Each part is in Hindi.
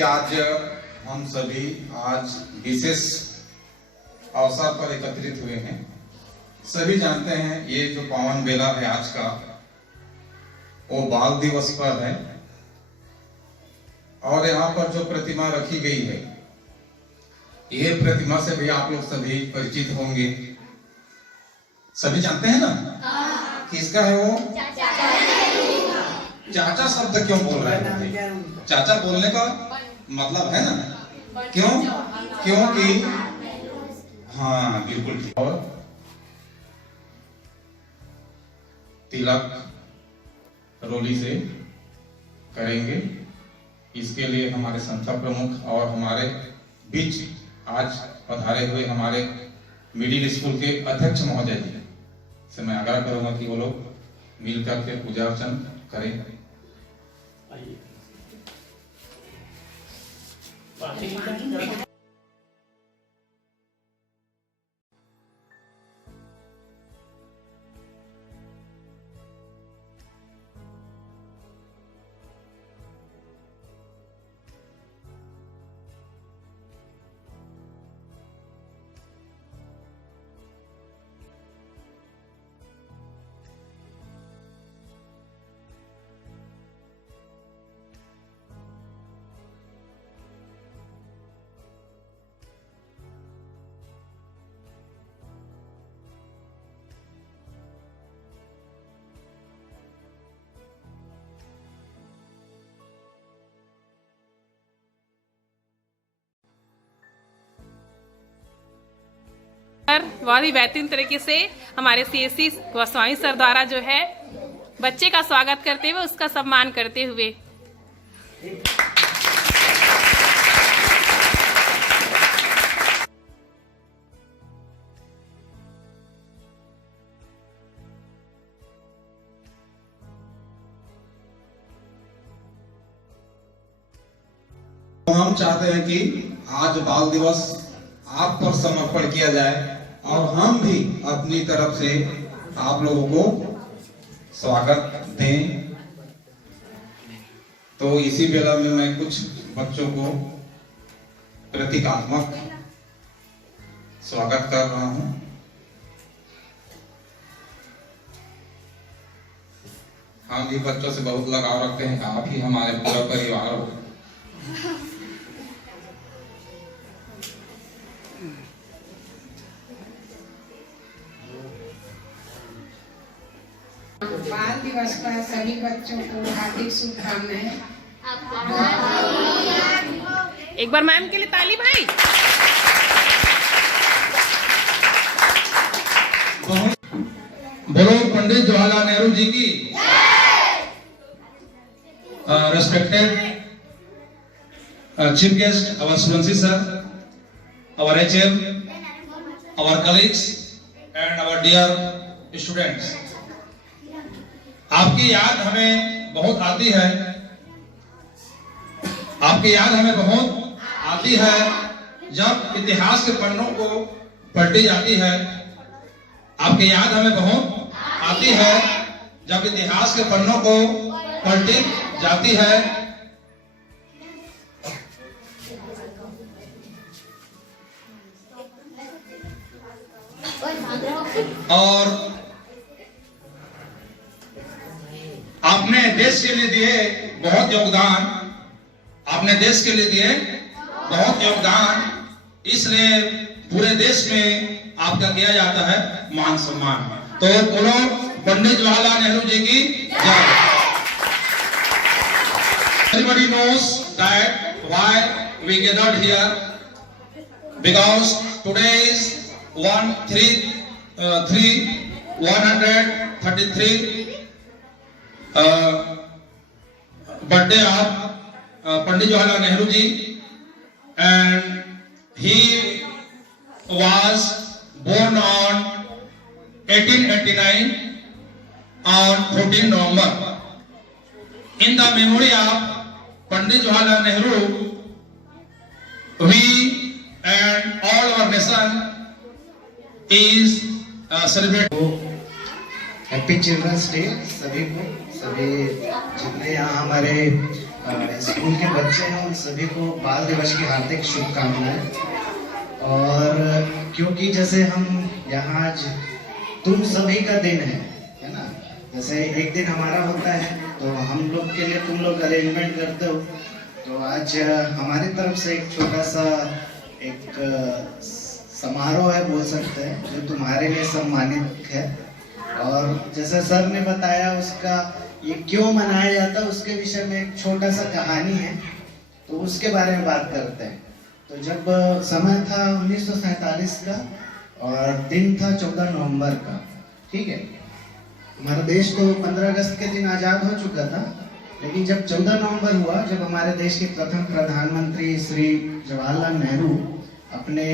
कि आज हम सभी आज विशेष अवसर पर एकत्रित हुए हैं। सभी जानते हैं ये जो पावन बेला है आज का, वो बाल दिवस पर है और यहाँ पर जो प्रतिमा रखी गई है, ये प्रतिमा से भी आप लोग सभी परिचित होंगे। सभी जानते हैं ना किसका है वो? चाचा शब्द क्यों बोल रहे हैं? चाचा बोलने का मतलब है ना, क्यों? क्योंकि हाँ बिल्कुल ठीक। और तिलक रोली से करेंगे। इसके लिए हमारे संस्था प्रमुख और हमारे बीच आज पधारे हुए हमारे मिडिल स्कूल के अध्यक्ष महोदय जी से मैं आग्रह करूंगा कि वो लोग मिलकर के पूजा अर्चन करें। बहुत ही बेहतरीन तरीके से हमारे सीएससी गोस्वामी सर द्वारा जो है बच्चे का स्वागत करते हुए उसका सम्मान करते हुए हम चाहते हैं कि आज बाल दिवस आप पर समर्पण किया जाए और हम भी अपनी तरफ से आप लोगों को स्वागत दें। तो इसी बेला में मैं कुछ बच्चों को प्रतीकात्मक स्वागत कर रहा हूं। हम भी बच्चों से बहुत लगाव रखते हैं, आप ही हमारे पूरा परिवार हो। बाल दिवस पर सभी बच्चों को हार्दिक शुभकामनाएं। एक बार मैम के लिए ताली भाई। बोलो पंडित जवाहरलाल नेहरू जी की। Respected chief guest, our Suvansi sir, our HM, our colleagues and our dear students. आपकी याद हमें बहुत आती है, आपकी याद हमें बहुत आती है जब इतिहास के पन्नों को पलटी जाती है। आपकी याद हमें बहुत आती है जब इतिहास के पन्नों को पलटी जाती है। और आपने देश के लिए दिए बहुत योगदान, आपने देश के लिए दिए बहुत योगदान, इसलिए पूरे देश में आपका किया जाता है मान सम्मान। तो बोलो पंडित जवाहरलाल नेहरू जी की जय। Everybody knows that why we gathered here, because today is 133 birthday of Pandit Jawaharlal Nehru ji, and he was born on 1889 on 14 November. In the memory of Pandit Jawaharlal Nehru, we and all our nation is celebrating. Happy children's day सभी को, सभी जितने यहाँ हमारे स्कूल के बच्चे हैं उन सभी को बाल दिवस की हार्दिक शुभकामनाएं। और क्योंकि जैसे हम यहाँ आज तुम सभी का दिन है ना, जैसे एक दिन हमारा होता है तो हम लोग के लिए तुम लोग अरेंजमेंट करते हो, तो आज हमारी तरफ से एक छोटा सा एक समारोह है बोल सकते हैं, जो तुम्हारे लिए सम्मानित है। और जैसे सर ने बताया उसका ये क्यों मनाया जाता है उसके विषय में एक छोटा सा कहानी है, तो उसके बारे में बात करते हैं। तो जब समय था 1947 का और दिन था 14 नवंबर का, ठीक है। हमारा देश तो 15 अगस्त के दिन आज़ाद हो चुका था, लेकिन जब 14 नवंबर हुआ, जब हमारे देश के प्रथम प्रधानमंत्री श्री जवाहरलाल नेहरू अपने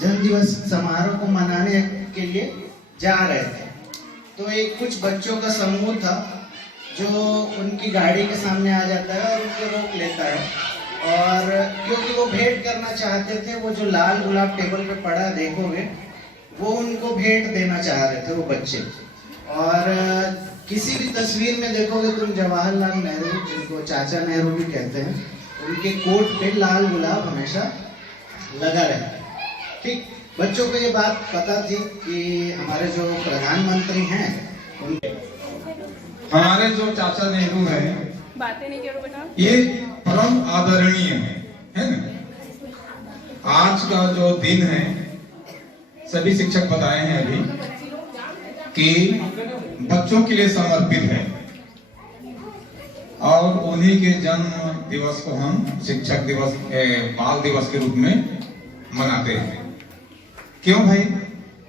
जन्म दिवस समारोह को मनाने के लिए जा रहे थे, तो एक कुछ बच्चों का समूह था जो उनकी गाड़ी के सामने आ जाता है और उनको रोक लेता है। और क्योंकि वो भेंट करना चाहते थे, वो जो लाल गुलाब टेबल पे पड़ा देखोगे, वो उनको भेंट देना चाह रहे थे वो बच्चे। और किसी भी तस्वीर में देखोगे तुम जवाहरलाल नेहरू, जिनको चाचा नेहरू भी कहते हैं, उनके कोट पे लाल गुलाब हमेशा लगा रहता है, ठीक। बच्चों को ये बात पता थी कि हमारे जो प्रधानमंत्री हैं हमारे जो चाचा नेहरू हैं, बातें नहीं करो बेटा, ये परम आदरणीय है ना। आज का जो दिन है, सभी शिक्षक बताए हैं अभी कि बच्चों के लिए समर्पित है, और उन्हीं के जन्म दिवस को हम शिक्षक दिवस बाल दिवस के रूप में मनाते हैं। क्यों भाई?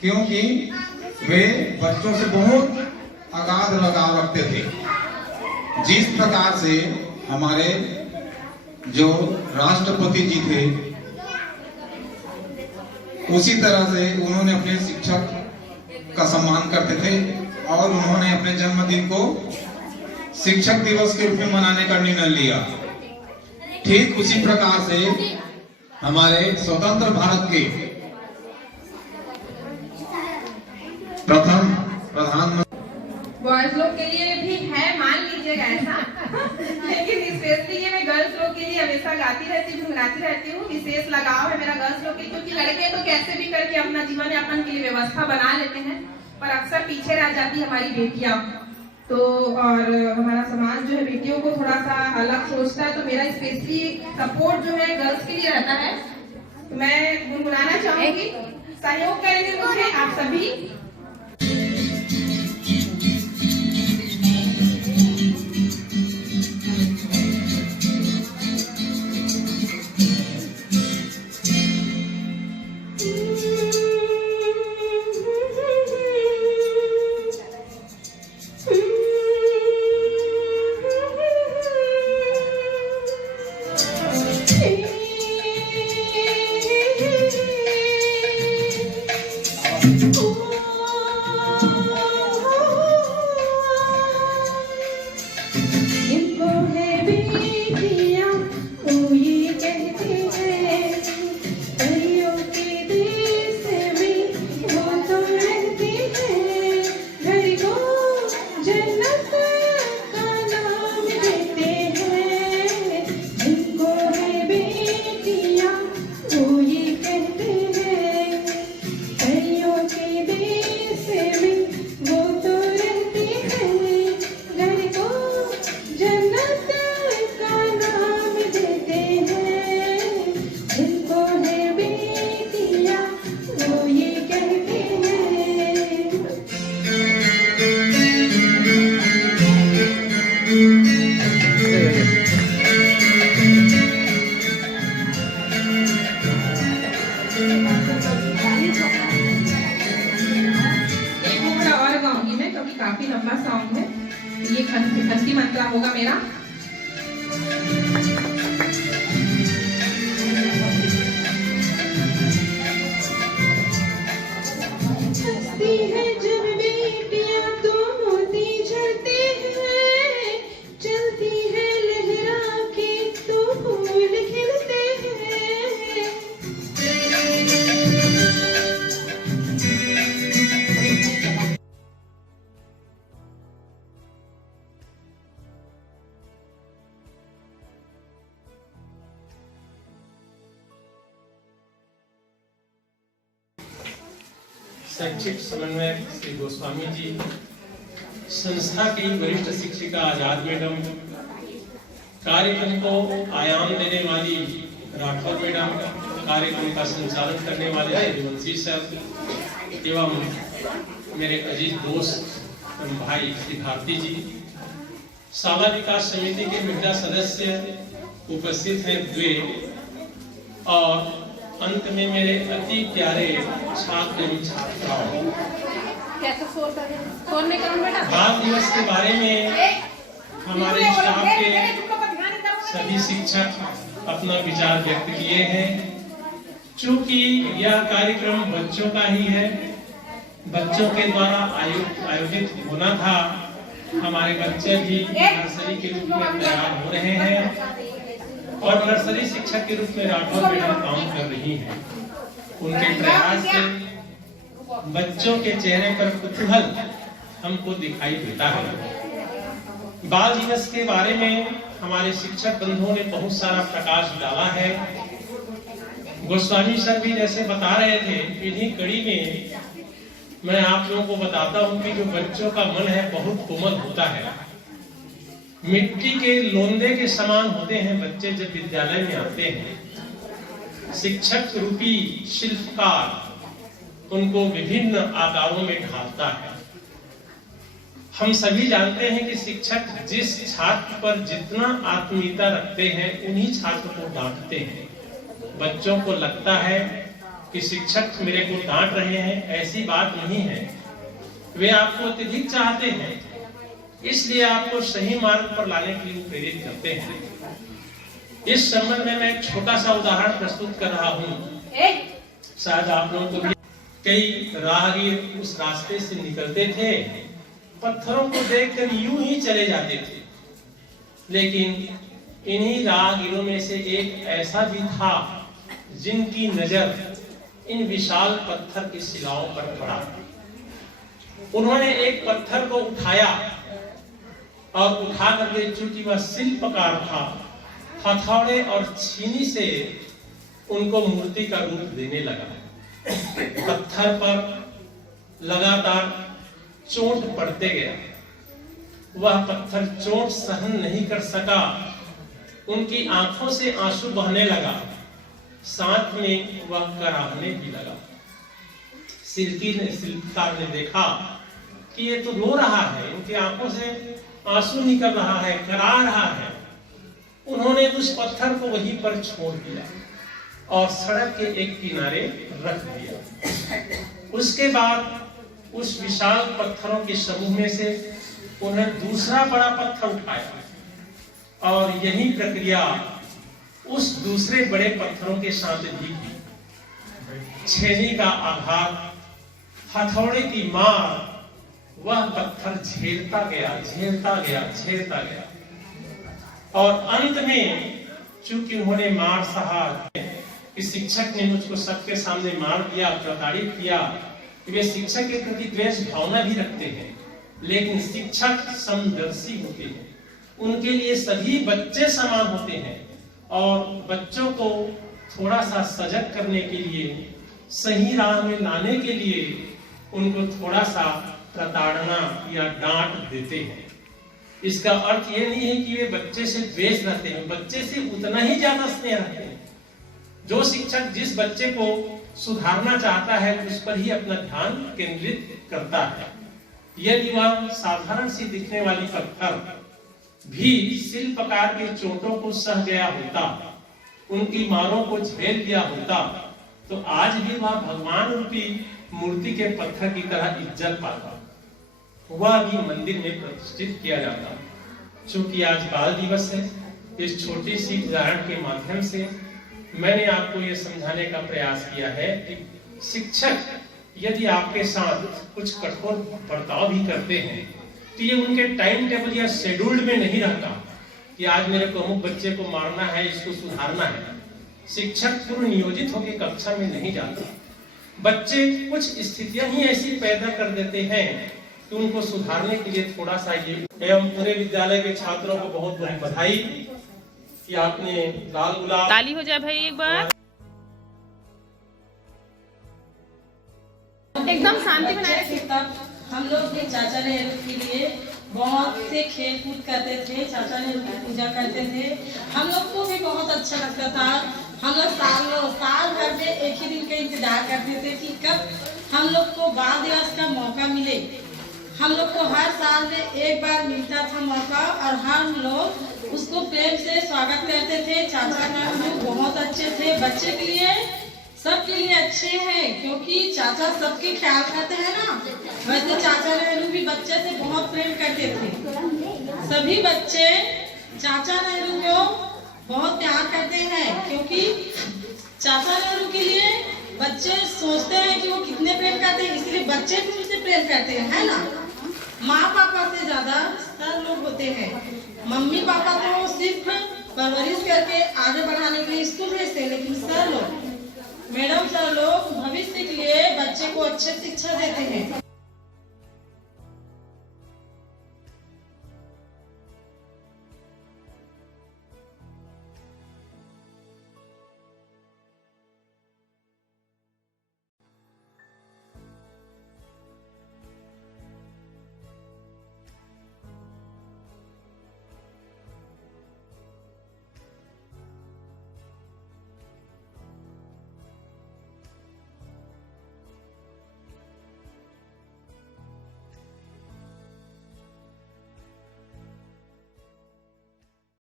क्योंकि वे बच्चों से बहुत अगाध लगाव रखते थे। जिस प्रकार से हमारे जो राष्ट्रपति जी थे, उसी तरह से उन्होंने अपने शिक्षक का सम्मान करते थे, और उन्होंने अपने जन्मदिन को शिक्षक दिवस के रूप में मनाने का निर्णय लिया। ठीक उसी प्रकार से हमारे स्वतंत्र भारत के प्रथम प्रधानमंत्री बॉयज लोग के लिए भी है, मान लीजिएगा ऐसा लेकिन स्पेशली ये मैं गर्ल्स लोग के लिए हमेशा गाती रहती हूँ, गुनगुनाती रहती हूँ। विशेष लगाव है मेरा गर्ल्स लोग के लिए, क्योंकि लड़के तो कैसे भी करके अपना जीवन यापन के लिए व्यवस्था बना लेते हैं, पर अक्सर पीछे रह जाती हमारी बेटियां। तो और हमारा समाज जो है बेटियों को थोड़ा सा अलग सोचता है, तो मेरा स्पेशली सपोर्ट जो है गर्ल्स के लिए रहता है। तो मैं गुनगुनाना चाहूंगी, सहयोग करेंगे मुझे आप सभी। काफी लंबा सॉन्ग है, ये खंती मंत्रा होगा मेरा। हंसती है जब बेटियां तो मोती झड़ते हैं, चलती है लहरा के तो फूल खिलते हैं। शैक्षिक समन्वयक श्री गोस्वामी जी, संस्था की वरिष्ठ शिक्षिका आजाद मैडम, कार्यक्रम को आयाम देने वाली राठौर मैडम, कार्यक्रम का संचालन करने वाले रघुवंशी सर एवं मेरे अजीज दोस्त भाई श्री भारती जी, शाला विकास समिति के महिला सदस्य उपस्थित हैं द्वे, और अंत में मेरे अति प्यारे छात्र एवं छात्राओं, बाल दिवस के बारे में हमारे स्टाफ के सभी शिक्षक अपना विचार व्यक्त किए हैं। चूंकि यह कार्यक्रम बच्चों का ही है, बच्चों के द्वारा आयोजित होना था, हमारे बच्चे भी नर्सरी के रूप में तैयार हो रहे हैं और नर्सरी शिक्षक के रूप में राठौर मैडम काम कर रही हैं। उनके प्रयास से बच्चों के चेहरे पर कुतूहल हमको दिखाई देता है। बाल दिवस के बारे में हमारे शिक्षक बंधुओं ने बहुत सारा प्रकाश डाला है। गोस्वामी सर भी जैसे बता रहे थे, इन्हीं कड़ी में मैं आप लोगों को बताता हूं कि जो बच्चों का मन है बहुत कोमल होता है, मिट्टी के लोंदे के समान होते हैं बच्चे जब विद्यालय में आते हैं। शिक्षक रूपी शिल्पकार उनको विभिन्न आकारों में ढालता है। हम सभी जानते हैं कि शिक्षक जिस छात्र पर जितना आत्मीयता रखते हैं उन्हीं छात्र को डांटते हैं। बच्चों को लगता है कि शिक्षक मेरे को डांट रहे हैं, ऐसी बात नहीं है। वे आपको अत्यधिक चाहते हैं, इसलिए आपको सही मार्ग पर लाने के लिए प्रेरित करते हैं। इस संबंध में मैं एक छोटा सा उदाहरण प्रस्तुत कर रहा हूँ। शायद आप लोगों को भी कई राहगीर उस रास्ते से निकलते थे, पत्थरों को देखकर यूं ही चले जाते थे, लेकिन इन्हीं राहगीरों में से एक ऐसा भी था जिनकी नजर इन विशाल पत्थर की शिलाओं पर पड़ा। उन्होंने एक पत्थर को उठाया और उठा करके, चूंकि वह शिल्पकार था, हथौड़े और छीनी से उनको मूर्ति का रूप देने लगा। पत्थर पर लगातार चोट पड़ते गया। वह पत्थर चोट सहन नहीं कर सका, उनकी आंखों से आंसू बहने लगा, साथ में वह कराहने भी लगा। शिल्पकार ने देखा कि ये तो रो रहा है, इनकी आंखों से आंसू निकल रहा है, करा रहा है। उन्होंने उस पत्थर को वहीं पर छोड़ दिया और सड़क के एक किनारे रख दिया। उसके बाद उस विशाल पत्थरों के समूह में से उन्हें दूसरा बड़ा पत्थर उठाया और यही प्रक्रिया उस दूसरे बड़े पत्थरों के साथ भी की। छेनी का आघात, हथौड़े की मार, वह पत्थर झेलता गया, झेलता गया, झेलता गया और अंत में चूंकि उन्होंने मार सहा कि शिक्षक ने मुझको सबके सामने मार दिया, प्रताड़ित किया, वे शिक्षक के प्रति द्वेष भावना भी रखते हैं, लेकिन शिक्षक समदर्शी होते हैं। उनके लिए सभी बच्चे समान होते हैं और बच्चों को थोड़ा सा सजग करने के लिए, सही राह में लाने के लिए उनको थोड़ा सा प्रताड़ना या डांट देते हैं। इसका अर्थ ये नहीं है कि वे बच्चे से द्वेष रखते हैं, बच्चे से उतना ही ज्यादा स्नेह रखते हैं। जो शिक्षक जिस बच्चे को सुधारना चाहता है उस पर ही अपना ध्यान केंद्रित करता है। यदि वह साधारण सी दिखने वाली पत्थर भी शिल्पकार के चोटों को सह गया होता, उनकी मारों को झेल लिया होता, तो आज भी वह भगवान रूपी मूर्ति के पत्थर की तरह इज्जत पाता, वह भी मंदिर में प्रतिष्ठित किया जाता। चूंकि आज बाल दिवस है, इस छोटी सी उदाहरण के माध्यम से मैंने आपको ये समझाने का प्रयास किया है कि शिक्षक यदि आपके साथ कुछ कठोर बर्ताव भी करते हैं तो ये उनके टाइम टेबल या शेड्यूल्ड में नहीं रहता कि आज मेरे को अमुक बच्चे को मारना है, इसको सुधारना है। शिक्षक पूर्ण नियोजित होकर कक्षा में नहीं जाता। बच्चे कुछ स्थितियां ही ऐसी पैदा कर देते हैं कि उनको सुधारने के लिए थोड़ा सा ये। एवं पूरे विद्यालय के छात्रों को बहुत बहुत बधाई कि आपने लाल गुलाब। ताली हो जाए भाई एक बार। एकदम शांति बनाए बच्चे से तब हम लोग भी चाचा नेहरू के लिए बहुत से खेल कूद करते थे, चाचा नेहरू की पूजा करते थे। हम लोग को भी बहुत अच्छा लगता था। हम लोग साल भर में एक ही दिन का इंतजार करते थे कि कब हम लोग को बाल दिवस का मौका मिले। हम लोग को हर साल में एक बार मिलता था मौका और हम लोग उसको प्रेम से स्वागत करते थे। चाचा नेहरू बहुत अच्छे थे, बच्चे के लिए सबके लिए अच्छे हैं, क्योंकि चाचा सबके ख्याल करते हैं ना। वैसे चाचा नेहरू भी बच्चे से बहुत प्रेम करते थे। सभी बच्चे चाचा नेहरू को बहुत प्यार करते हैं, क्योंकि चाचा नेहरू के लिए बच्चे सोचते हैं कि वो कितने प्रेम करते हैं, इसलिए बच्चे भी उनसे प्रेम करते हैं, है ना। माँ पापा से ज्यादा सर लोग होते हैं। मम्मी पापा तो सिर्फ परवरिश करके आगे बढ़ाने के लिए स्कूल भेजते हैं, लेकिन सर लोग, मैडम सर लोग भविष्य के लिए बच्चे को अच्छे शिक्षा देते हैं।